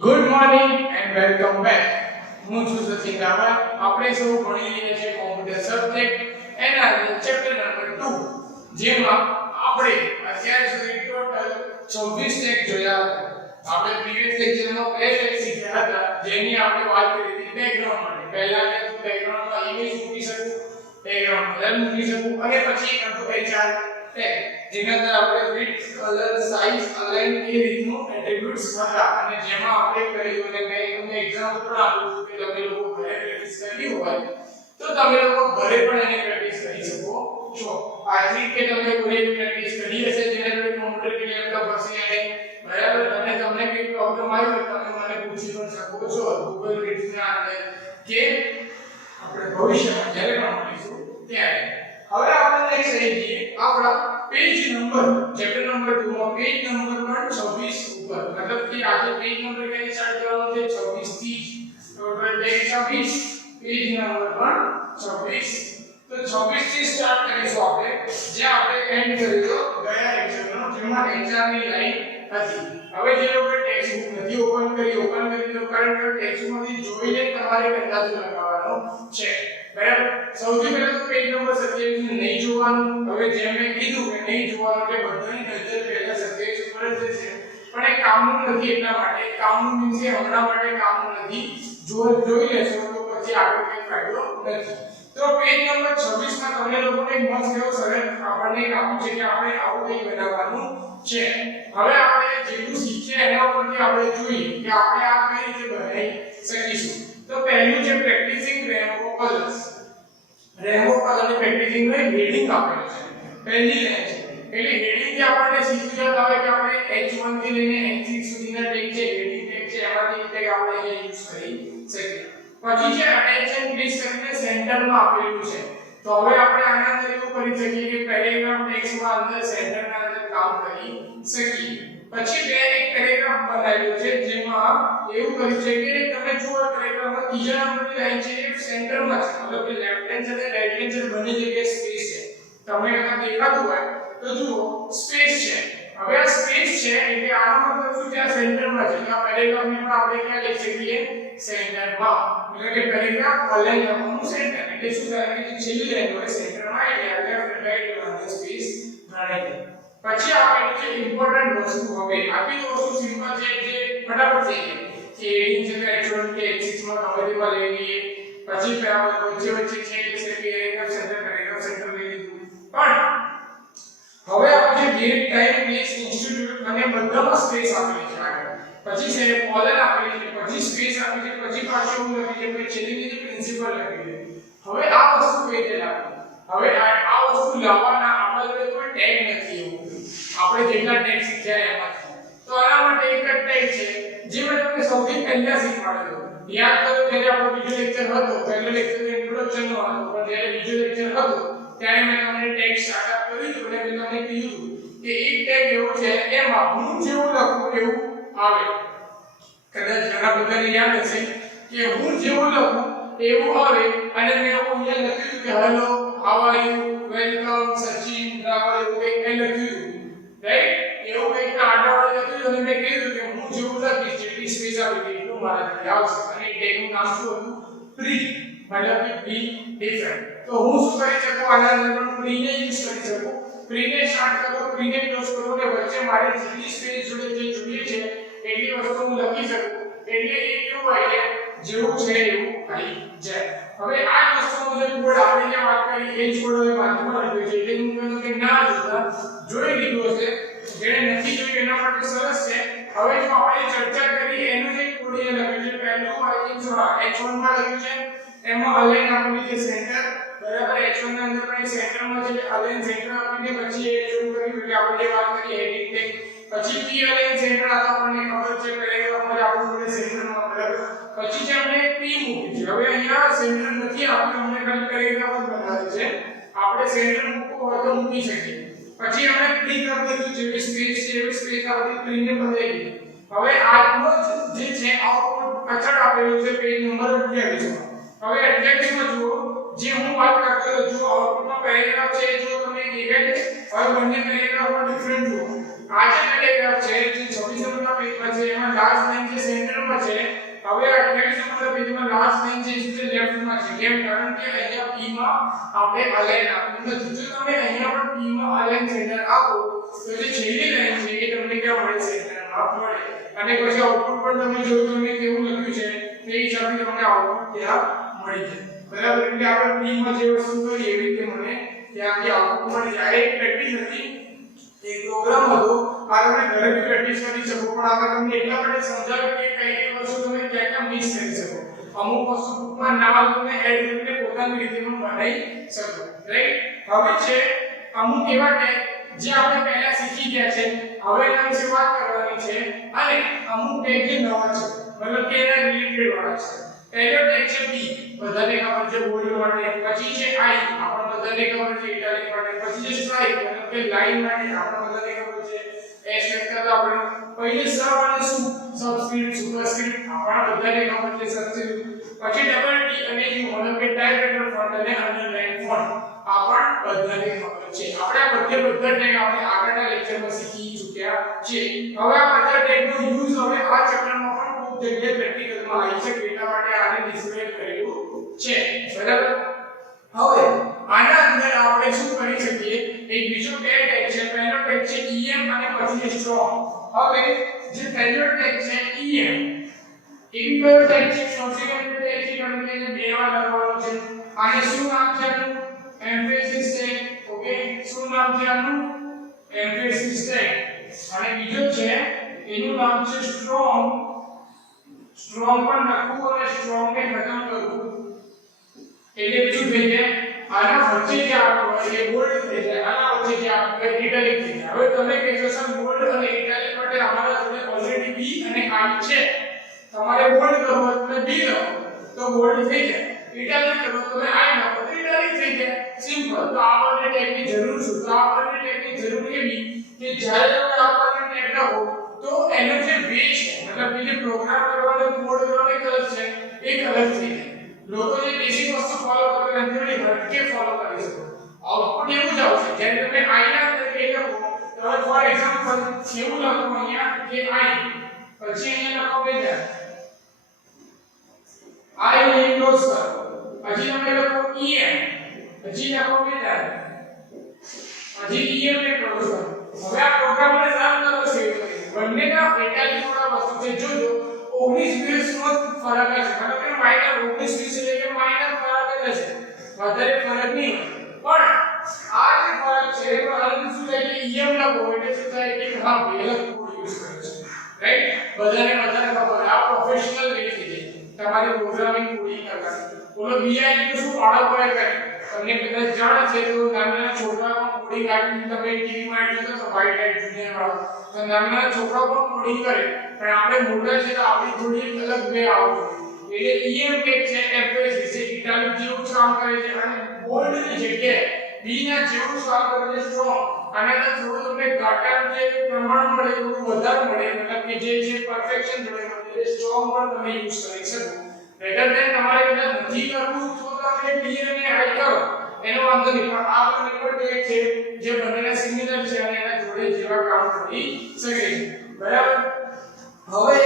Good morning and welcome back. હું છું સચિન રાવલ. આપણે સૌ ભણી રહ્યા છીએ કોમ્પ્યુટર સબ્જેક્ટ એના ચેપ્ટર નંબર 2, જેમાં આપણે અત્યાર સુધી ટોટલ 26 ટેક જોયા હતા. આપણે પ્રીવિયસ લેક્ચરમાં બે ટેક શીખ્યા હતા, જેની આપણે વાત કરી હતી બેકગ્રાઉન્ડ માટે. પહેલા મેં બેકગ્રાઉન્ડમાં ઇમેજ મૂકી શકું, બેકગ્રાઉન્ડ કલર મૂકી શકું, અને પછી એક હતું HR ટેગ, જેના અંદર આપણે વિડ્થ, કલર, સાઈઝ, અલાઇન એ રીતનું એટ્રીબ્યુટ્સ હતા, અને જેમાં આપણે કર્યું અને મેં તમને એક્ઝામ્પલ પણ આપ્યું કે તમે લોકો ઘરે પ્રેક્ટિસ કરી હોય તો તમે લોકો ઘરે પણ એને પ્રેક્ટિસ કરી શકો છો. આથી કે તમે ઘરે પ્રેક્ટિસ કરી હશે, જેને કોઈ કોમ્પ્યુટર કે લેપટોપ હશે અને બરાબર, અને તમને કોઈ પ્રોબ્લેમ આવ્યો તો તમે મને પૂછી પણ શકો છો Google Meet ના અંદર, કે આપણે ભવિષ્યમાં જ્યારે પણ મળીશું ત્યારે. હવે આપણે નેક્સ્ટ આવી જઈએ આપણા પેજ નંબર, ચેપ્ટર નંબર 2 માં પેજ નંબર 26 ઉપર. મતલબ કે આજે પેજ નંબર ક્યાંથી સ્ટાર્ટ કરવાનો છે? 26 થી. Total page 26, page number 26. તો 26 થી સ્ટાર્ટ કરીશું આપણે, જે આપણે એન્ડ કર્યો ગયા લેક્ચરનો, જેમાં HR ની લાઈન હતી. હવે જે લોકો ટેક્સ્ટ બુક નથી ઓપન કરી તો કારણ કે ટેક્સ્ટ બુકમાંથી જોઈને તમારે અંદાજો લગાવવાનો છે. બરાબર, સૌથી પહેલા તો પેજ નંબર 27 નહીં જોવાનું. હવે જેમ મેં કીધું કે નહીં જોવાનું એટલે બધાની નજર પહેલા 27 ઉપર જ છે, પણ એ કામનું નથી. એટલા માટે કામનું મીન્સ કે હમણાં માટે કામનું નથી. જો જોઈ લેશો તો પછી આગળ કંઈ ફાયદો નથી. તો પેજ નંબર 26 માં તમને લોકોને મસ્ત એવો સરળ આપણને આપ્યું છે કે આપણે આવું કંઈ બનાવવાનું છે. હવે આપણે જેટલું શીખ્યા એના ઉપરથી આપણે જોઈએ કે આપણે આ કઈ રીતે બનાવી શકીશું. તો પહેલું છે પ્રેક્ટિસિંગ રેમ્બો કલર્સ. રેમ્બો કલરની પ્રેક્ટિસિંગ નો હેડિંગ આપેલું છે. પહેલી લાઈન છે એટલે હેડિંગ થી આપણને સીધું યાદ આવે કે આપણે H1 થી લઈને H6 સુધીના ટેગ છે, હેડિંગ ટેગ છે, એમાંથી ટેગ આપણે અહીંયા યુઝ કરી શકીએ. પછી છે અટેન્શન પ્લીઝ કરીને સેન્ટરમાં આપેલું છે. તો હવે આપણે આના અંદર એવું કરી શકીએ કે પેરેગ્રાફ ટેક્સ્ટમાં અંદર સેન્ટરના અંદર કામ કરી શકીએ. પછી બે એક પેરેગ્રાફ બનાવ્યો છે, જેમાં એવું કરી છે કે તમે જુઓ પેરેગ્રાફમાં ત્રીજા નંબરની લાઈન છે એ સેન્ટરમાં છે, મતલબ કે લેફ્ટ હેન્ડ સાથે રાઈટ હેન્ડ સાઈડ બંને જગ્યાએ સ્પેસ છે. તમને અગર દેખાતું હોય તો જુઓ સ્પેસ છે. હવે આ સ્પેસ છે એટલે આનો મતલબ શું છે? આ સેન્ટરમાં છે. તો આ પેરેગ્રાફને પણ આપણે ક્યાં લઈ શકીએ? સેન્ટરમાં. એટલે કે પેરેગ્રાફ અલાઈન કરવાનું સેન્ટર, એટલે શું થાય કે છેલ્લી લાઈન હોય સેન્ટરમાં એટલે લેફ્ટ રાઈટ અને સ્પેસ ગણાય. પછી આપેલું છે ઇમ્પોર્ટન્ટ વસ્તુ. હવે આપેલી વસ્તુ સિમ્પલ છે, જે ફટાફટ થઈ જાય કે હેડિંગ છે H1 કે H6 માં કવરમાં લઈ લઈએ. પછી વચ્ચે છે એટલે કે પેરેગ્રાફ સેન્ટર લઈ લીધું. પણ હવે આપણે ડેટ, ટાઈમ, પ્લેસ, ઇન્સ્ટિટ્યૂટ અને બધામાં સ્પેસ આપેલી છે આગળ. પછી છે કોલન આપેલી છે, પછી સ્પેસ આપી છે, પછી પાછું એવું લખી છે, પછી છેલ્લી બીજી પ્રિન્સિપલ લખી છે. હવે આ વસ્તુ કઈ રીતે લાવવી? હવે આ વસ્તુ લાવવાના આપણા જોડે કોઈ ટેગ નથી. એવું આપણે જેટલા ટેગ શીખ્યા એમાંથી તો આના માટે એક જ ટેગ છે, જે મેં તમને સૌથી પહેલા શીખવાડ્યો. યાદ કરો જ્યારે આપણો બીજો લેક્ચર હતો, પહેલો લેક્ચર ઇન્ટ્રોડક્શન નો હતો, પણ જ્યારે બીજો લેક્ચર હતો ત્યારે મેં તમને ટેગ સ્ટાર્ટ કર્યું હતું અને મેં તમને કીધું કે એક ટેગ એવો છે એમાં હું જેવું લખું એવું આવે. કદાચ ઘણા બધાને યાદ હશે કે હું જેવું લખું એવું આવે, અને મેં એવું અહીંયા લખ્યું કે hello, how are you, welcome, Sachin, Rawal, એવું કંઈક લખ્યું, રાઈટ? એવું કંઈક આડાવાળું લખ્યું અને મેં કીધું કે હું જેવું લખીશ જેટલી સ્પેસ આપી એટલું મારાથી આવશે. અને ટેગનું નામ શું હતું? પ્રી, મતલબ કે બી ડિફરન્ટ. તો હું શું કરી શકું? આના અંદર પણ પ્રીને યુઝ કરી શકું. પ્રીને સ્ટાર્ટ કરો, પ્રીને ક્લોઝ કરો, અને વચ્ચે મારી જેટલી સ્પેસ જોડે જે જોઈએ છે એટલી વસ્તુ હું લખી શકું. એટલે એ કેવું હોય કે જેવું છે એવું આવી જાય. હવે આ વસ્તુ મુજબ કોડ આપણે જે વાત કરી એ જ કોડ હવે બાજુમાં લખ્યો છે, એટલે હું કહું કે ના જોતા જોઈ લીધું હશે. જેને નથી જોયું એના માટે સરસ છે. હવે જો આપણે ચર્ચા કરી એનું જે કોડ એ લખ્યું છે, પહેલું આઈ થિંક સો H1 માં લખ્યું છે, એમાં અલાઈન આપેલી છે સેન્ટર, બરાબર? H1 ના અંદર પણ સેન્ટરમાં છે, અલાઈન સેન્ટર આપીને પછી H1 કર્યું એટલે આપણે જે વાત કરી હેડિંગ ટેગ. પછી P અલાઈન સેન્ટર આ તો આપણને ખબર છે, પેરેગ્રાફમાં આપણું જોડે સેન્ટરમાં, બરાબર? પછી જે આપણે P મૂકી છે. હવે અહીંયા સેન્ટર નથી આપ્યું, અમને ખાલી પેરેગ્રાફ જ બનાવે છે. આપણે સેન્ટર મૂકવું હોય તો મૂકી શકીએ. પછી આપણે પ્રી કરી દીધું, જેવી સ્પેસ છે એવી સ્પેસ આપણી પ્રીને બદલાઈ ગઈ. હવે આજનો જે છે આઉટપુટ પાછળ આપેલું છે પેજ નંબર 28 માં. હવે 28 માં જુઓ, જે હું વાત કરતો હતો, જો આઉટપુટમાં પેરેગ્રાફ છે જો તમને દેખાય છે. હવે બંને પેરેગ્રાફમાં ડિફરન્ટ જુઓ. આ જે પેરેગ્રાફ છે જે 26 નંબરના પેજમાં છે એમાં લાસ્ટ લાઈન જે સેન્ટરમાં છે, હવે 28 નંબરના પેજમાં લાસ્ટ લાઈન જે છે લેફ્ટમાં છે. કેમ? કારણ કે અહીંયા p માં આપણે અલાઈન આપ્યું નથી. જો તમે અહીંયા પણ p માં અલાઈન સેન્ટર આપો તો જે છેલ્લી લાઈન છે એ તમને ક્યાં મળે? સેન્ટરમાં મળે. અને પછી આઉટપુટ પણ તમે જોયું તમને કેવું લખ્યું છે તે હિસાબે તમને આઉટપુટ ત્યાં મળી જાય. બરાબર? એટલે આપણે p માં જે વસ્તુ કરી એવી રીતે મને ત્યાંથી આઉટપુટ મળી જાય. એક પ્રેક્ટિસ હતી, એક પ્રોગ્રામ હતો. આ તમે ઘરે બી પ્રેક્ટિસ કરી શકો, પણ આમાં તમને એટલા માટે સમજાવ્યું કે કઈ કઈ વસ્તુ તમે ક્યાં ક્યાં મિસ કરી શકો. અમુક વસ્તુ બુકમાં ના આવે તમે એડ કરીને પોતાની રીતે પણ બનાવી શકો. રાઈટ? હવે છે અમુક એવા ટેગ જે આપણે પહેલા શીખી ગયા છે, હવે એના વિશે વાત કરવાની છે. અને અમુક ટેગ જે નવા છે, મતલબ કે એના રિલેટેડ વાળા છે. પહેલો ટેગ છે b, બધાને ખબર છે બોલ્ડ માટે. પછી છે i, આપણને બધાને ખબર છે ઇટાલિક માટે. પછી છે સ્ટ્રાઇક, મતલબ કે લાઈન માટે, આપણને બધાને ખબર છે એસ વેક્ટર. તો આપણે પહેલે સબ અને સબસ્ક્રિપ્ટ, સુપરસ્ક્રિપ્ટ આપણને બધાને ખબર છે સબસ્ક્રિપ્ટ. પછી ડબલ ટી અને યુ, મતલબ કે ટાઇપરાઇટર ફોન્ટ અને અંડરલાઇન ફોન્ટ આપણને બધાને ખબર છે. આપણે આ બધા ટેગ આપણે આગળના લેક્ચરમાં શીખી ચૂક્યા છે. હવે આ બધા ટેગનો યુઝ હવે આ ચેપ્ટરમાં પણ ખૂબ જગ્યાએ પ્રેક્ટિકલમાં આવી છે. એટલા માટે આને ડિસ્પ્લે કરેલું છે. બરાબર? હવે આના અંદર આપણે શું કરી શકીએ? એક બીજો ટેગ છે. પહેલો ટેગ છે em અને પછી છે strong. હવે જે પહેલો ટેગ છે em, એવી કયો ટેગ છે? સોશિયલ ટેગ છે. કારણ કે બે વાર લખવાનો છે. આને શું નામ છે? આનું એમ્ફેસિસ ટેગ. ઓકે, શું નામ છે આનું? Emphasis tag. અને બીજો છે એનું નામ છે strong. સ્ટ્રોંગ પણ લખવું અને સ્ટ્રોંગ ને ખતમ કરવું એટલે બીજું થઈ જાય. આના વચ્ચે જે આપણો એ બોલ્ડ થઈ જાય, આના વચ્ચે જે આપણો ઇટાલિક થઈ જાય. હવે તમે કહેશો સર બોલ્ડ અને ઇટાલિક માટે અમારા જોડે ઓલરેડી b અને i છે, તમારે બોલ્ડ કરવો હોય તો b લખો તો બોલ્ડ થઈ જાય, ઇટાલિક કરવો તો તમે i લખો તો ઇટાલિક થઈ જાય. સિમ્પલ. તો આપણને ટેગની જરૂર છે. તો આપણને ટેગની જરૂર એવી કે જ્યારે તમે આપણને ટેગ લખો તો એનો જે વે છે, મતલબ કે જે પ્રોગ્રામ કરવાનો કોડ કરવાનો કલર છે એ કલર થઈ જાય. લોકો જે બેસિક વસ્તુ ફોલો કરે છે એની હટકે ફોલો કરી શકો. આઉટપુટ એવું જ આવશે. જ્યારે તમે i ના અંદર કે લખો, તમે ફોર એક્ઝામ્પલ એવું લખો અહીંયા કે i, પછી અહીંયા લખો બેટા i ને ક્લોઝ કરો, પછી તમે લખો em, પછી લખો બેટા પછી em ને ક્લોઝ કરો. હવે આ પ્રોગ્રામને રન કરો સેવ કરી. બંનેના ઇટાલિક વાળા વસ્તુ છે. જોજો 19-20 નો ફરક છે. મતલબ કે માઈનર 19-20 એટલે કે માઈનર ફરક જ છે, વધારે ફરક નહીં. પણ આ જે ફરક છે એમાં આનું શું થાય કે em લખો એટલે શું થાય કે હા પહેલા કોડ યુઝ કરે છે. રાઈટ? બધાને ખબર આ પ્રોફેશનલ વે થઈ જાય તમારી પ્રોગ્રામિંગ કોડિંગ કરવાની. બોલો vi એટલે શું? બાળકો એ કરે. તમને કદાચ જાણ છે તો નાના છોકરાઓ કોડિંગ આપી તમે ટીવીમાં જોયો તો વાઇટ લાઇટ જુનિયર વાળો, તો નાના છોકરાઓ પણ કોડિંગ કરે. પણ આપણે મોટા છે તો આપણી થોડી અલગ વે આવતી. એટલે em ટેગ છે એમ્ફેસિસ છે, ઇટાલિક જેવું જ કામ કરે છે. અને બોલ્ડ ની જગ્યાએ b ના જેવું જ કામ કરે છે સ્ટ્રોંગ. અને આ થોડું તમને ઘાટાનું જે પ્રમાણ મળે થોડું વધારે મળે, મતલબ કે જે પરફેક્શન મળે એટલે સ્ટ્રોંગ પણ તમે યુઝ કરી શકો. રેધર ધેન તમારે કદાચ નથી કરવું તો તમે b અને i કરો એનો વાંધો નહીં. પણ આ બંને પણ ટેગ છે જે બંનેના સિમિલર છે અને એના જોડે જેવા કામ કરી શકે છે. બરાબર? હવે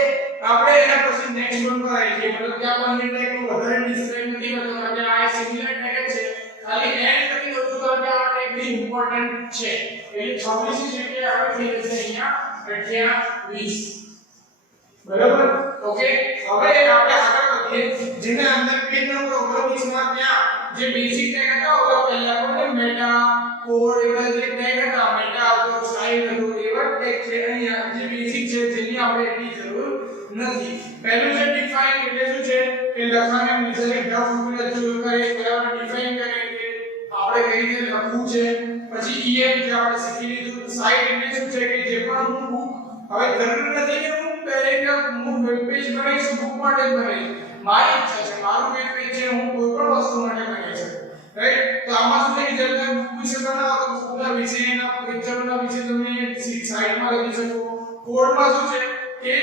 આપણે એના પછી નેક્સ્ટ વન પર આવી જઈએ. મતલબ કે આ બંને ટેગનું વધારે ડિસ્ક્રાઇબ નથી કરતો કારણ કે આ સિમિલર ટેગ છે. ખાલી એડ કરી દઉં છું કારણ કે આ ટેગ બી ઇમ્પોર્ટન્ટ છે. એટલે 26 ની જગ્યાએ આપણે થઈ જશે અહીંયા 28. બરાબર? ઓકે. હવે આપણે આગળ વધીએ. જેના અંદર પેજ નંબર 29 માં ત્યાં જે બેઝિક ટેગ હતા ઓલા પહેલા કોને મેટા કોડ એવા જે ટેગ હતા, મેટા હતો, સ્ટાઇલ હતો, એવા ટેગ છે અહીંયા જે બેઝિક છે જેની આપણે એટલી જરૂર નથી. પહેલું છે ડિફાઇન, એટલે શું છે કે લખાણને મિસરી ડફ ફોર્મ્યુલા જોઈ કરે, બરાબર ડિફાઇન કરે કે આપણે કઈ રીતે લખવું છે. પછી em જે આપણે શીખી લીધું. સાઇટ એટલે શું છે કે જે પણ હું બુક, હવે જરૂર નથી કે હું પેરેગ્રાફ હું વેબ પેજ બનાવીશ બુક માટે જ બનાવીશ. મારી ઈચ્છા છે, મારું વેબ પેજ છે, હું કોઈ પણ વસ્તુ માટે બનાવી શકું. રાઈટ? તો આમાં શું છે કે જ્યારે તમે બુક વિશે બનાવો તો બુકના વિશેના લેક્ચરના વિશે તમે સાઇટમાં લખી શકો. કોડમાં શું છે કે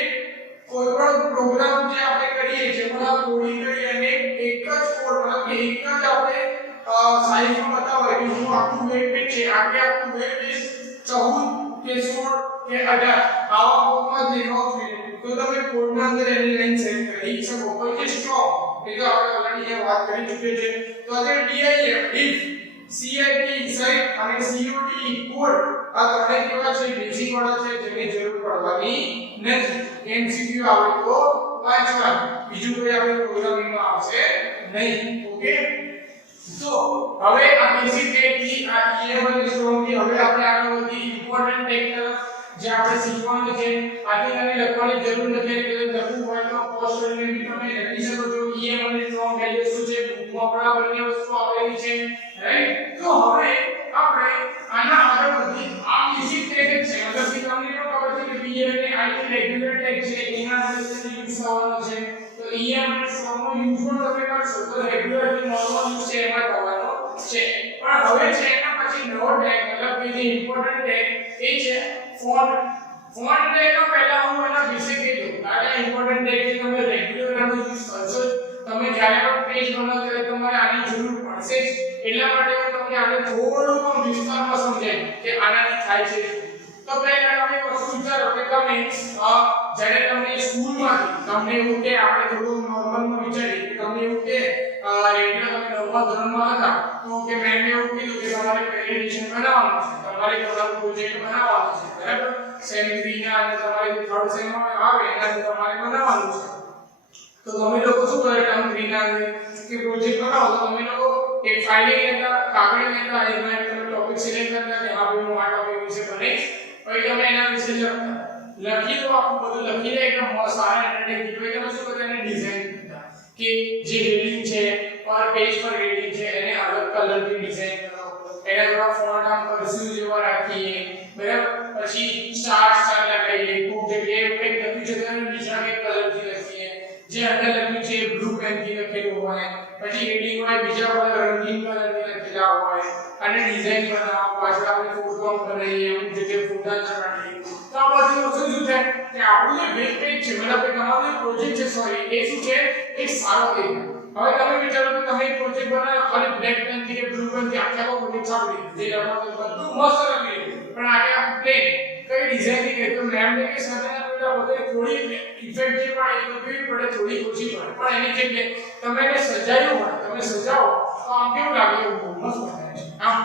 કોઈ પણ પ્રોગ્રામ જે આપણે કરીએ છીએ એમાં કોડિંગ કરી અને એક જ કોડ, મતલબ કે એક જ આપણે સાઇટમાં બતાવો કે હું આખું વેબ પેજ છે, આખું વેબ પેજ 14 કે 16 કે તો તમે કોડના અંદર એની લાઈન સેટ કરી શકો. કોઈ છે સ્ટ્રોંગ એ તો આપણે ઓલરેડી એ વાત કરી ચૂક્યો છે. તો આજે ડીઆઈએફ ઇફ સીઆઈટી સેટ અને સીયુટી કોડ આ ત્રણે કેવા છે બેઝિક વાળા છે જેની જરૂર પડવાની નથી. એમસીક્યુ આવે તો વાંચવા, બીજું કોઈ આપણે પ્રોગ્રામિંગમાં આવશે નહીં. ઓકે, તો હવે આ બેઝિક ટેગ થી આ ઈએમએલ સ્ટ્રોંગ થી હવે આપણે આગળ વધી ઇમ્પોર્ટન્ટ ટેગ તરફ જે આપણે શીખવાનું છે. આથી તમે લખવાની જરૂર નથી કે લખવું હોય તો પોસ્ટ કરીને બી તમે લખી શકો છો. ઈએમએલ સ્ટ્રોંગ વેલ્યુ શું છે બુકમાં પણ આ બધી વસ્તુ આપેલી છે, રાઈટ. તો હવે આપણે આના આગળ વધી આ બેઝિક ટેગ છે મતલબ કે તમને તો ખબર છે કે બીએલ ને આઈ રેગ્યુલર ટેગ છે એના અંદર યુઝ થવાનો છે. તો ઈએમએલ સ્ટ્રોંગ નો યુઝ પણ તમે કરશો તો રેગ્યુલર કે નોર્મલ યુઝ છે એમાં થવાનો છે. પણ હવે છે એના પછી નવો ટેગ મતલબ કે જે ઇમ્પોર્ટન્ટ ટેગ એ છે ફોન્ટ. ફોન્ટ ટેગ નો પહેલા હું એના વિશે કહી દઉં. આ ઇમ્પોર્ટન્ટ ટેગ છે તમે રેગ્યુલર આનો યુઝ કરશો. તમે જ્યારે પણ પેજ બનાવો ત્યારે તમારે આની જરૂર પડશે જ. એટલા માટે હું તમને આને થોડું વિસ્તારમાં સમજાવું કે આનાથી થાય છે. તો પહેલા તમે વસ્તુ વિચારો કે તમે જ્યારે તમને સ્કૂલમાંથી તમને એવું કે આપણે થોડું નોર્મલમાં વિચારીએ કે તમને એવું કે રેગ્યુલર તમે 9મા ધોરણમાં હતા તો કે મેમ એવું કીધું કે તમારે પ્રેઝન્ટેશન બનાવવાનું છે, તમારે તમારો પ્રોજેક્ટ બનાવવાનો છે, બરાબર. સેમ 3 ના અને તમારે 3rd સેમ આવે એના તમારે બનાવવાનું છે. તો તમે લોકો શું કરે ટર્મ 3 ના કે પ્રોજેક્ટ બનાવો તો તમે લોકો એક ફાઇલ લેતા કાગળ લેતા એમાં તમે ટોપિક સિલેક્ટ કરતા કે હા ભાઈ હું આ ટોપિક વિશે બનીશ. પછી તમે એના વિશે લખી દો, આખું બધું લખી દે એકદમ સારા એન્ટરટેનિંગ. પછી તમે શું કરતા એને ડિઝાઇન કરતા કે જે હેડિંગ છે ઓર પેજ પર હેડિંગ છે એને અલગ કલરથી ડિઝાઇન કરો, એને થોડા ફોન્ટ આમ કર્સિવ જેવા રાખીએ, બરાબર. પછી સ્ટાર લગાવીએ, ખૂબ જગ્યાએ કંઈક લખ્યું છે તો બીજા કંઈક કલરથી લખીએ, જે અંદર લખ્યું છે બ્લુ પેનથી લખેલું હોય, પછી હેડિંગ હોય બીજા બધા રંગીન કલરથી લખેલા હોય અને ડિઝાઇન બનાવો. પાછળ આપણે ફોટો બનાવીએ, અમુક જગ્યાએ ફોટા ચડાવીએ. તો આ બધી વસ્તુ શું છે કે આપણું જે વેબ પેજ છે મતલબ કે તમારો જે પ્રોજેક્ટ છે સોરી એ શું છે એક સારો દેખાય. હવે તમે વિચારો કે તમે એક પ્રોજેક્ટ બનાવ્યો ખાલી બ્લેક પેન થી કે બ્લુ પેન થી આખો પ્રોજેક્ટ છાપી દીધો, જે લખવાનું બધું મસ્ત લખી દીધું, પણ આગે આમ પ્લેન કઈ ડિઝાઇન ની કે તો મેમ ને કે સમયના પેલા બધે થોડી ઇફેક્ટ જે પડે એ તો કેવી પડે થોડી ઓછી પડે, પણ એની જગ્યાએ તમે એને સજાયું હોય, તમે સજાવો તો આમ કેવું લાગે એવું મસ્ત બને છે આમ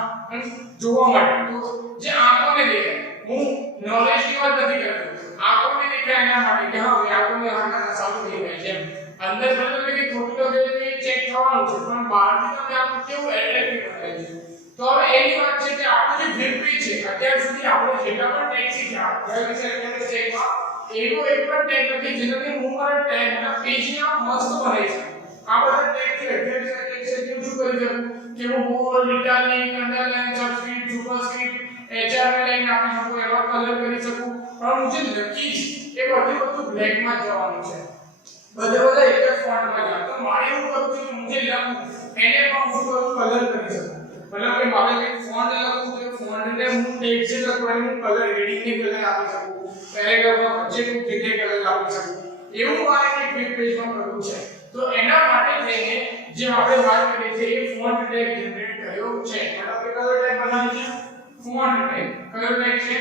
જોવા માટે. તો જે આંખોને દેખાય, હું નોલેજ ની વાત નથી કરતો, આંખોને દેખાય એના માટે કે હા ભાઈ આંખોને આના સારું દેખાય છે. અંદર તમે કે ખોટું લખેલું છે ચેક થવાનું છે, પણ બહારથી તમે આમ કેવું એટ્રેક્ટિવ દેખાય છે. તો હવે એની વાત છે કે આપણું જે વેબ પેજ છે અત્યાર સુધી આપણે જેટલા પણ ટેગ શીખ્યા અત્યાર વિશે ટેગમાં એવો એક પણ ટેગ નથી જેનાથી હું મારા ટેગના પેજને મસ્ત બનાવી શકું. આ બધા ટેગ છે અત્યાર વિશે ટેગ છે શું કરી શકું કે હું bold, italic, underline, subscript, superscript, HRL line આપી શકું, એવા કલર કરી શકું. પણ હું જે લખીશ એ બધું બ્લેકમાં જવાનું છે, બધા એક જ ફોન્ટમાં જાય. તો મારે એવું કરવું છે કે હું જે લખું એને પણ હું કલર કરી શકું. मतलब કે મારે એક ફોન્ટ લખવું તો ફોન્ટને હું ટેક્સ્ટ જે લખું એને હું કલર હેડિંગને કલર આપી શકું, પેરેગ્રાફમાં વચ્ચે હું જગ્યાએ કલર આપી શકું. એવું મારે એક વેબ પેજમાં કરવું છે. તો એના માટે થઈને જે આપણે વાત કરી છે એ ફોન્ટ ટેગ જનરેટ કર્યો છે. મતલબ કે કલર ટેગ બનાવી છે ફોન્ટ ટેગ. કલર ટેગ છે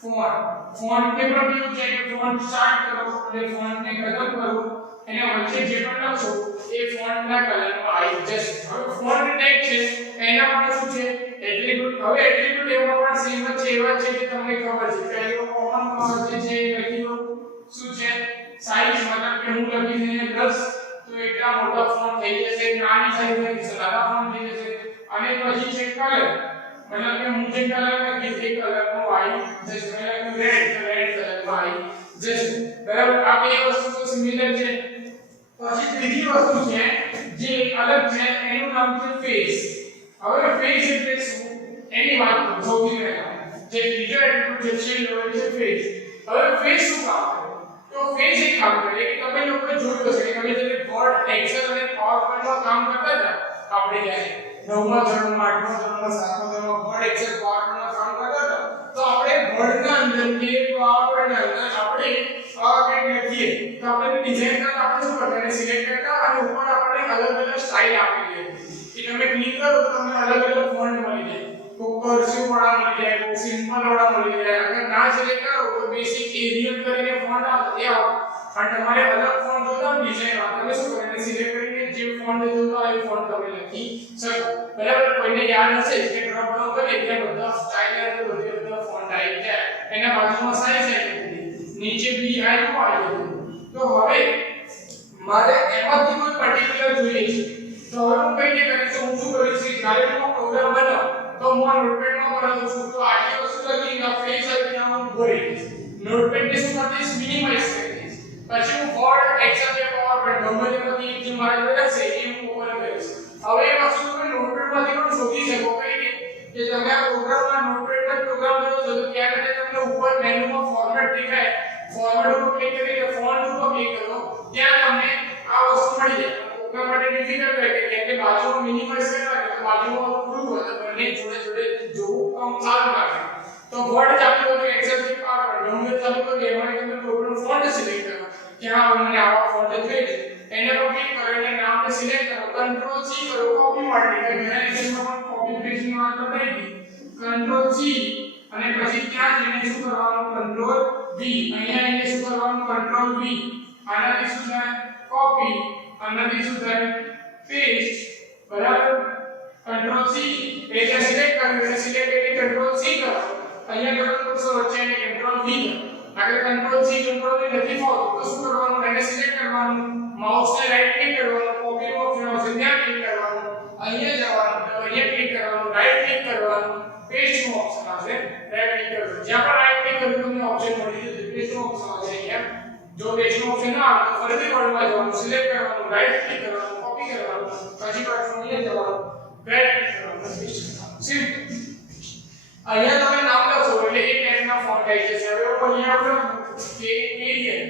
ફોન્ટ. ફોન્ટ ને પણ કેવું છે કે ફોન્ટ સ્ટાર્ટ કરો અને ફોન્ટને ખતમ કરો, એને વચ્ચે જે પણ લખશો એ ફોન્ટના કલરમાં આવી જશે. હવે ફોન્ટ ટેગ છે એના પણ શું છે એટ્રીબ્યુટ. હવે એટ્રીબ્યુટ એવા પણ સેમ જ છે, એવા છે કે તમને ખબર છે પહેલો કોમન જે છે એ લખી દો શું છે સાઈઝ, મતલબ કે હું લખી દઈને 10 તો એટલા મોટા ફોન્ટ થઈ જશે, નાની સાઈઝ લખી નાના ફોન્ટ થઈ જશે. અને પછી છે કલર, મતલબ કે હું જે કલર લખી તે કલરનો આવી જશે, મતલબ કે રેડ તો રેડ કલરનો આવી જશે, બરાબર. આ બે વસ્તુ તો સિમિલર છે. પછી ત્રીજી વસ્તુ છે જે અલગ છે એનું નામ છે ફેસ. હવે ફેસ એટલે શું એની વાત કરું સૌથી પહેલા. જે ત્રીજો એટ્રીબ્યુટ છે છેલ્લો એ છે ફેસ. હવે ફેસ શું કામ કરે? તો ફેસ એ કામ કરે કે તમે લોકોએ જોયું હશે કે તમે જ્યારે વર્ડ, એક્સેલ અને પાવરપોઈન્ટમાં કામ કરતા હતા આપણે જ્યારે 9મા ધોરણમાં, 8મા ધોરણમાં, 7મા ધોરણમાં વર્ડ, એક્સેલ, પાવરપોઈન્ટમાં કામ કરતા હતા તો આપણે વર્ડના અંદર કે પાવરપોઈન્ટના અંદર આપણે કંઈક લખીએ તો આપણે ડિઝાઇન કરતા આપણે શું કરતા એને સિલેક્ટ કરતા અને ઉપર આપણે અલગ અલગ સ્ટાઇલ આપેલી હતી કે તમે ક્લિક કરો તો તમને અલગ અલગ ફોન્ટ મળી જાય. કોઈ કર્સિવ વાળા મળી જાય, કોઈ સિમ્પલ વાળા મળી જાય. અગર ના સિલેક્ટ કરો તો બેસિક એરિયલ કરીને ફોન્ટ આવે એ આવે. અને તમારે અલગ ફોન્ટ જોતા હોય ડિઝાઇનમાં તમે શું કરો એને સિલેક્ટ કરીને જે ફોન્ટ જોતા હોય એ ફોન્ટ તમે લખી શકો બરાબર કોઈને યાદ હશે કે ડ્રોપ ડાઉન કરીએ એટલે બધા સ્ટાઇલ અને બધા ફોન્ટ આવી જાય એના બાજુમાં સાઈઝ આવી ગઈ નીચે બી આવી તો હવે મારે એમાંથી કોઈ પર્ટિક્યુલર જોઈએ છે તો હવે હું કઈ રીતે કરીશ હું શું કરીશ કે જ્યારે હું પ્રોગ્રામ બનાવું તો હું આ નોટપેડમાં બનાવું છું તો આટલી વસ્તુ લખીને ફેસ આવી હું ભરી દઈશ નોટપેડ ને શું કરી દઈશ મિનિમાઇઝ કરી દઈશ પછી હું વર્ડ એક્સેલ કે પાવરપોઈન્ટ ગમે તેમાંથી જે મારે જોઈએ છે એ હું ઓપન કરીશ હવે એ વસ્તુ તમે નોટપેડમાંથી પણ શોધી શકો કઈ રીતે કે તમે આ પ્રોગ્રામમાં નોટપેડમાં પ્રોગ્રામ કરો છો તો ત્યારે તમને ઉપર મેનુમાં ફોર્મેટ દેખાય ફોર્મેટ ઉપર ક્લિક કરીને ફોન્ટ ઉપર ક્લિક કરો ત્યાં તમને આ વસ્તુ મળી જાય પ્રોગ્રામ માટે ડિફિકલ્ટ હોય કે બાજુમાં મિનિમાઇઝ કરવા કે બાજુમાં પૂરું હોય તો બંને જોડે જોડે જોવું કામ ચાલુ રાખે તો વર્ડ ચાલુ કરો એક્સેલ થી પાવરપોઈન્ટ ગમે ચાલુ કરો એમાં તમે પ્રોગ્રામ ફોન્ટ સિલેક્ટ કરો કે હા મને આવા ફોન્ટ જોઈએ છે એને પર ક્લિક કરો અને નામને સિલેક્ટ કરો કંટ્રોલ સી કરો કોપી માટે કે મેં એક્સેલમાં પણ કોપી પેસ્ટ ની વાત કરી હતી કંટ્રોલ સી અને પછી ત્યાં જઈને શું કરવાનું કંટ્રોલ વી અહીંયા એને શું કરવાનું કંટ્રોલ વી આનાથી શું થાય કોપી આનાથી શું થાય પેસ્ટ બરાબર કંટ્રોલ સી એટલે સિલેક્ટ કર્યું એટલે સિલેક્ટ એટલે કંટ્રોલ સી કરો અહીંયા કરવાનું તો વચ્ચે એને કંટ્રોલ વી અગર કંટ્રોલ સી કંટ્રોલ વી નથી ફાવતું તો શું કરવાનું એને સિલેક્ટ કરવાનું માઉસને રાઈટ ક્લિક કરવાનું કોપી ઓપ્શન આવશે ત્યાં ક્લિક કરવાનું અહીંયા જવાનું તો અહીંયા ક્લિક કરવાનું રાઈટ ક્લિક કરવાનું પેસ્ટ નું ઓપ્શન આવશે રાઈટ ક્લિક કરવાનું જ્યાં પણ રાઈટ ક્લિક કર્યું તમને ઓપ્શન મળી જશે પેસ્ટ નું ઓપ્શન આવશે અહીંયા જો પેસ્ટ નું ઓપ્શન ના આવે તો ફરીથી વર્ડમાં જવાનું સિલેક્ટ કરવાનું રાઈટ ક્લિક કરવાનું કોપી કરવાનું પછી પાછું અહીંયા જવાનું રાઈટ ક્લિક કરવાનું પેસ્ટ કરવાનું સિમ્પલ અહીંયા તમે નામ લખો એટલે એ ટાઈપના ફોન્ટ આવી જશે હવે અહીંયા આપણે કે એરિયલ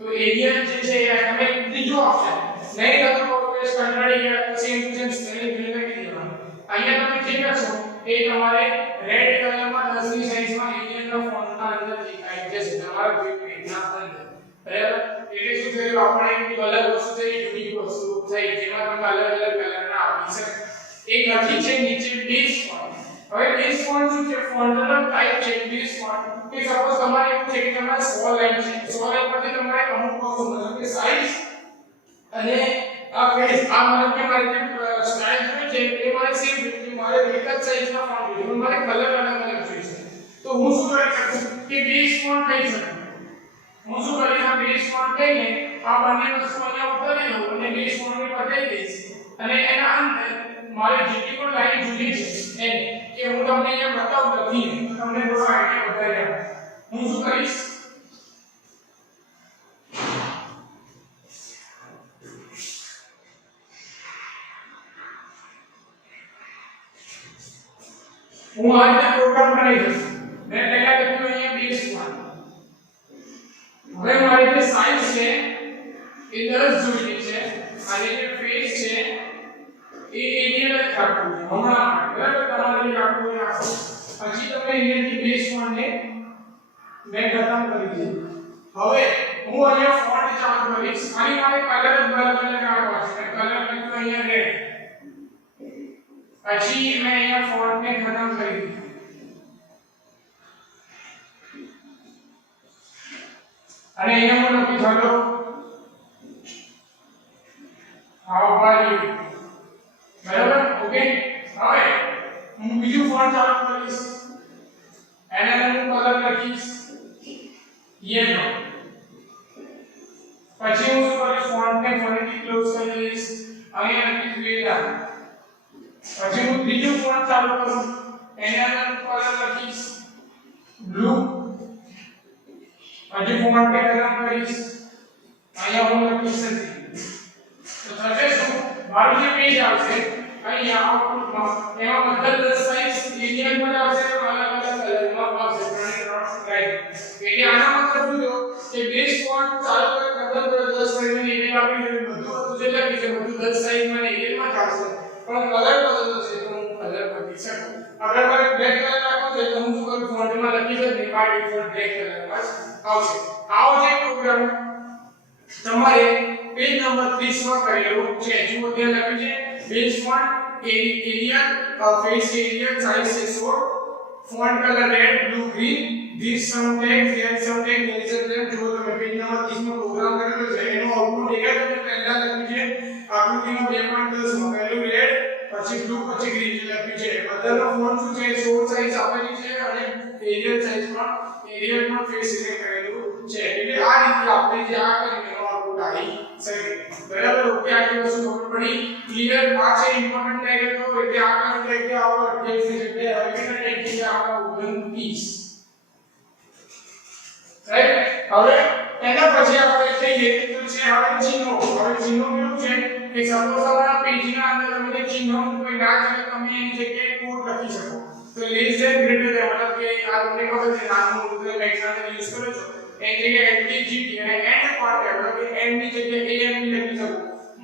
તો એરિયલ જે છે એ તમે ત્રીજો ઓપ્શન નહીં લખો તો પેસ્ટ કંટાળી ગયા તો સેમ ટુ સેમ સ્પેલિંગ લખી દેવાનું અહીંયા તમે જે લખો એ તમારે રેડ કલરમાં 10 ની સાઈઝમાં એરિયલના ફોન્ટના અંદર દેખાઈ જશે તમારા પેજના અંદર બરાબર એટલે શું થયું આપણે એક અલગ વસ્તુ થઈ યુનિક વસ્તુ થઈ જેમાં તમે અલગ અલગ કલરના આપી શકો એક હજી છે નીચે બેઝ ફોન્ટ હવે બેઝ ફોન્ટ શું છે ફોન્ટનો ટાઈપ છે બેઝ ફોન્ટ કે સપોઝ તમારે એવું છે કે તમારે 100 લાઈન છે 100 લાઈન પરથી તમારે અમુક વસ્તુ મતલબ કે સાઈઝ અને આ ફેસ આ મતલબ કે મારી જે સ્ટાઇલ જોઈએ છે એ મારે સેમ જોઈએ મારે એક જ સાઈઝના ફોન્ટ જોઈએ પણ મારે કલર અલગ અલગ જોઈએ છે તો હું શું કરી શકું કે બેઝ ફોન્ટ લઈ શકું હું શું કરીશ આ બેઝ ફોન્ટ લઈને આ બંને વસ્તુ અહીંયા ઉતારી દઉં અને બેઝ ફોન્ટને બદલી દઈશ અને એના અંદર મારે જેટલી પણ લાઈન જોઈએ છે એને કે હું તમને અહીંયા બતાવું લખીને તમને થોડો આઈડિયા બતાવી દઉં હું શું કરીશ હું આ રીતે પ્રોગ્રામ બનાવી દઉં મેં પહેલા લખ્યું અહીંયા બેઝ ફોન્ટ હવે મારી જે સાઈઝ છે એ 10 જોઈએ છે અને જે ફેસ છે એ એરિયલ જ રાખવું છે હમણાં બરાબર તમારે જે રાખવું એ રાખો પછી તમે અહીંયાથી બેઝ ફોન્ટને મેં ખતમ કરી દીધું હવે હું અહીંયા ફોન્ટ ચાલુ કરીશ અને મારે કલર જ અલગ અલગ રાખવા છે કલર લખ્યું અહીંયા રેડ પછી મેં અહીંયા ફોન્ટને ખતમ કરી દીધું અને અહીંયા હું લખી હેલો હાઉ આર યુ બરાબર ઓકે હવે હું બીજું ફોન્ટ ચાલુ કરીશ એને હું કલર લખીશ યેલો પછી હું શું કરીશ ફોન્ટને ફરીથી ક્લોઝ કરી દઈશ અહીંયા લખીશ વેલા પછી હું ત્રીજું ફોન્ટ ચાલુ કરું એને હું કલર લખીશ બ્લુ પછી ફોન્ટને કલર કરીશ અહીંયા હું લખીશ તો થશે શું મારું જે પેજ આવશે અહીંયા આઉટપુટમાં એમાં બધા 10 સાઈઝ એરિયલમાં આવશે અલગ અલગ કલરમાં આવશે રાઈટ એટલે આના મતલબ શું કે બેઝ ફોન્ટ ચાલુ કરે ખતમ કરે 10 સાઈઝની એરિયલ આપી દે બધું જે લખી છે બધું 10 સાઈઝમાં એરિયલમાં જ આવશે પણ કલર બદલતો છે તો હું કલર બદલી શકું અગર મારે બ્લેક કલર રાખવો છે તો હું શું કરું ફોન્ટમાં લખી દઉં ને બાય ડિફોલ્ટ બ્લેક કલરમાં આવશે આવો જે પ્રોગ્રામ તમારે પેજ નંબર 30 માં કરેલું છે જુઓ ત્યાં લખ્યું છે base font Arial face Arial size છે 16 font colour red blue green this some text there is some text there is a text જો તમે પેજ નંબર 30 માં પ્રોગ્રામ કરેલો છે એનો આઉટપુટ દેખાય તમને પહેલા લખ્યું છે આકૃતિમાં 2.10 માં પહેલું રેડ પછી બ્લુ પછી ગ્રીન લખ્યું છે બધાનો ફોન્ટ શું છે શોર્ટ સાઈઝ આપેલી છે અને એરિયલ પણ ફેસ સિલેક્ટ કરેલું છે એટલે આ રીતે આપણે જે આ કર્યું એનો આઉટપુટ આવી શકે બરાબર ઓકે આટલી વસ્તુ ખબર પડી ક્લિયર આ છે ઇમ્પોર્ટન્ટ ટેગ હતો એટલે આ કયો ટેગ કે આપણો 28 ની જગ્યાએ હવે કેટલા ટેગ છે આપણા 29 રાઈટ હવે એના પછી આપણે થઈ ગયું છે હવે ચિહ્નો કેવું છે કે સપોઝ તમારા પેજના અંદર તમે ચિહ્નો કોઈ ના ચાલે તમે એની જગ્યાએ કોડ લખી શકો તો લેસ ધેન ગ્રેટર ધેન મતલબ કે આ તમને ખબર છે નાનું મોટું તમે એક્ઝામ્પલ યુઝ કરો છો એની જગ્યાએ એનટીજીટી અને એન્ડ કોન્ટેક્ટ એટલે કે એન્ડ ની જગ્યાએ એએમ લખી શકો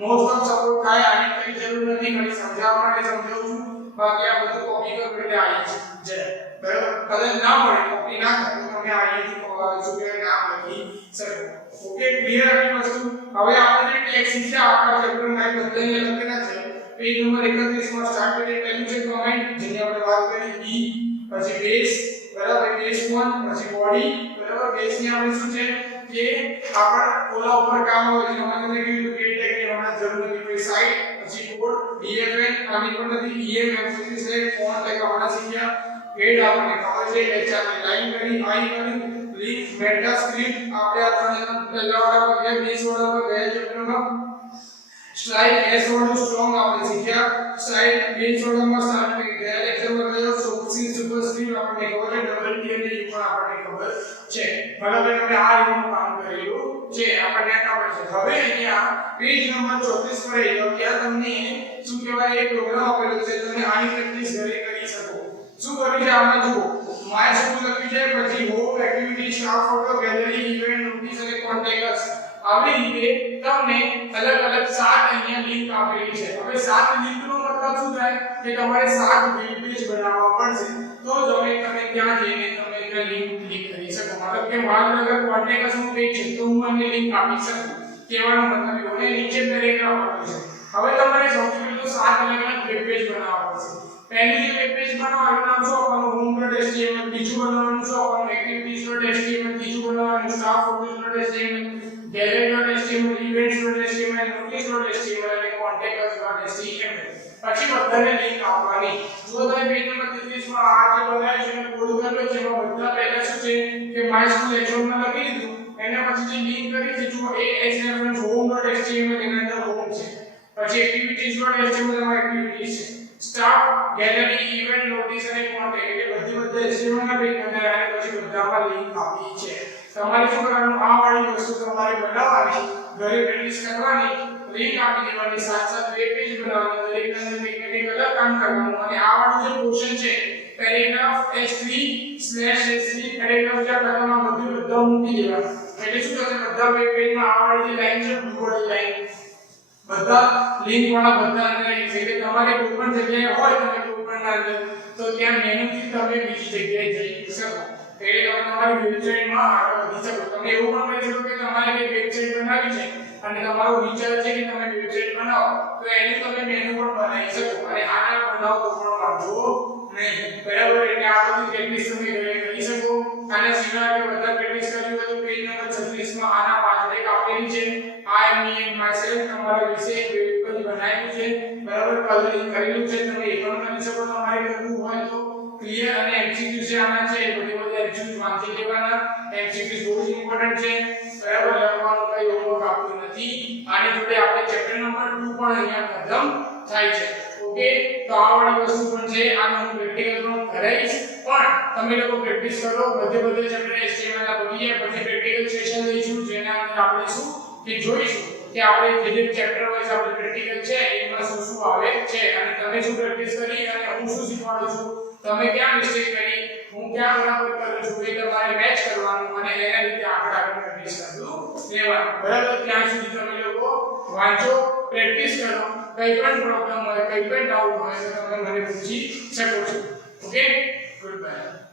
મોસ્ટ ઓફ સપોર્ટ થાય આની કઈ જરૂર નથી ખાલી સમજાવવા માટે સમજાવું છું બાકી આ બધું કોપી કરો એટલે આવી જાય બરાબર કદાચ ના મળે કોપી ના કરો તો તમે અહીંથી શું કે નામ લખી શકો ઓકે ક્લિયર આની વસ્તુ હવે આપણે ટેક્સ્ટ શીખ્યા આપણા ચેપ્ટર માં બધાને લખેલા છે પેજ નંબર 31 માં સ્ટાર્ટ કરીએ પહેલું છે કમેન્ટ જેની આપણે વાત કરી ઈ પછી બેઝ બરાબર બેઝ 1 પછી બોડી બરાબર બેઝ ની આપણે શું છે કે આપણા ઓલા ઉપર કામ હોય છે અમે તમને કીધું કે ટેગ ની હમણાં જરૂર નથી કોઈ સાઇટ પછી કોડ ડીએફએન આની પણ નથી ઈએમ એમસીસી છે ફોન્ટ એટલે હમણાં શીખ્યા ગ્રેડ આપણને ખબર છે એચ આપણે લાઈન કરી આઈ કરી લિંક મેટા સ્ક્રિપ્ટ આપણે આ ત્રણ પહેલા વાળા બે બેઝ વાળા ગયા ચેપ્ટરમાં સ્ટાઇલ એસ વાળું સ્ટ્રોંગ આપણે શીખ્યા સ્ટાઇલ બેઝ વાળામાં સ્ટાર્ટ કરી ગયા લેક્ચરમાં ગયો સોક્સી સુપરસ્ક્રિપ્ટ આપણને ખબર છે ડબલ ટી અને યુ પણ આપણને ખબર છે બરાબર આપણે આ રીતનું કામ કરેલું છે આપણને ખબર છે હવે અહીંયા પેજ નંબર 34 પર આવી જાવ ત્યાં તમને શું કહેવાય એક પ્રોગ્રામ આપેલો છે તમે આની પ્રેક્ટિસ ઘરે કરી શકો શું કર્યું છે આમાં જુઓ માય સ્કૂલ લખ્યું છે પછી home activity staff photo gallery event notice અને કોન્ટેક્ટ્સ આવી રીતે તમને અલગ અલગ 7 અહીંયા લિંક આપેલી છે હવે 7 લિંકનો મતલબ શું થાય કે તમારે 7 વેબ પેજ બનાવવા પડશે તો તમે ત્યાં જઈને તમે ત્યાં લિંક ક્લિક કરી શકો મતલબ કે મારું અગર કોન્ટેક્ટ્સ નું પેજ છે તો હું આને લિંક આપી શકું કહેવાનો મતલબ એ હોય નીચે પેરેગ્રાફ આપેલું છે હવે તમારે સૌથી પહેલું 7 અલગ અલગ વેબ પેજ બનાવવા પડશે પહેલું જે વેબ પેજ બનાવવાનું નામ શું આપવાનું home.html બીજું બનાવવાનું શું આપવાનું activities.html ત્રીજું બનાવવાનું staff.html gallery.html events.html notice.html અને contacts.html પછી બધાને લિંક આપવાની જો તમે પેજ નંબર 33 માં આ જે બનાવ્યું છે અને કોડ કર્યો છે એમાં બધા પહેલા શું છે કે my school h1 માં લખી દીધું એના પછી જે લિંક કરી છે જો એ એસ રેફરન્સ home.html એના અંદર home છે પછી activities.html માં activities છે સ્ટાફ ગેલેરી ઇવેન્ટ નોટિસ અને કોન્ટેક્ટ એટલે બધા HTML ના પેજ અંદર અને પછી બધામાં લિંક આપી છે તમારે શું કરવાનું આ વાળી વસ્તુ તમારે બનાવવાની ઘરે પ્રેક્ટિસ કરવાની લિંક આપી દેવાની સાત વેબ પેજ બનાવવાના દરેક અંદર એક અલગ કામ કરવાનું અને આ વાળું જે પોર્શન છે પેરેગ્રાફ h3/h3 પેરેગ્રાફ જે કરવાના બધા મૂકી દેવાના એટલે શું થશે બધા વેબ પેજમાં આ વાળી જે લાઈન છે બ્લુ વાળી લાઈન બધા લિંક વાળા બધા અંદર એટલે તમારે કોઈ પણ જગ્યાએ હોય તમે કોઈ પણ ના તો ત્યાં મેનુથી તમે બીજી જગ્યાએ જઈ શકો એટલે તમે તમારી વેબસાઈટમાં આગળ વધી શકો તમે એવું પણ કરી શકો કે તમારે એક વેબસાઈટ બનાવી છે અને તમારો વિચાર છે કે તમે વેબસાઈટ બનાવો તો એની તમે મેનુ પણ બનાવી શકો અને આના બનાવો તો પણ વાંધો નહીં બરાબર એટલે આ બધી પ્રેક્ટિસ તમે ઘરે કરી શકો અને સિવાય કે બધા પ્રેક્ટિસ કરવી હોય તો પેજ નંબર 36 માં આના પાછળ એક આપેલી છે I me and myself તમારા વિશે એક વેબ પેજ બનાવ્યું છે બરાબર કલરિંગ કરેલું છે તમે એ પણ કરી શકો તમારે કરવું હોય તો ક્લિયર અને એમસીક્યુ છે આના છે બધા એમસીક્યુ વાંચી લેવાના એમસીક્યુ બહુ જ ઇમ્પોર્ટન્ટ છે બરાબર લખવાનું કઈ હોમવર્ક આપતું નથી આની જોડે આપણે ચેપ્ટર નંબર 2 પણ અહીંયા ખતમ થાય છે ઓકે તો આ વાળી વસ્તુ પણ છે આનો હું પ્રેક્ટિકલ પણ કરાવીશ પણ તમે લોકો પ્રેક્ટિસ કરો બધે ચેપ્ટર HTML ના બની જાય પછી પ્રેક્ટિકલ સેશન લઈશું જેના અંદર આપણે શું કે જોઈશું કે આપણે જે ચેપ્ટર વાઇઝ આપણે પ્રેક્ટિકલ છે એમાં શું આવે છે અને તમે શું પ્રેક્ટિસ કરી અને હું શું શીખવાડું છું તમે ક્યાં મિસ્ટેક કરી હું ક્યાં બરાબર કરું છું એ તમારે મેચ કરવાનું અને એના રીતે આગળ પ્રેક્ટિસ કરવું લેવાનું બરાબર ત્યાં સુધી તમે લોકો વાંચો પ્રેક્ટિસ કરો કઈ પણ પ્રોબ્લેમ હોય કઈ પણ ડાઉટ હોય તો તમે મને પૂછી શકો છો ઓકે ગુડ બાય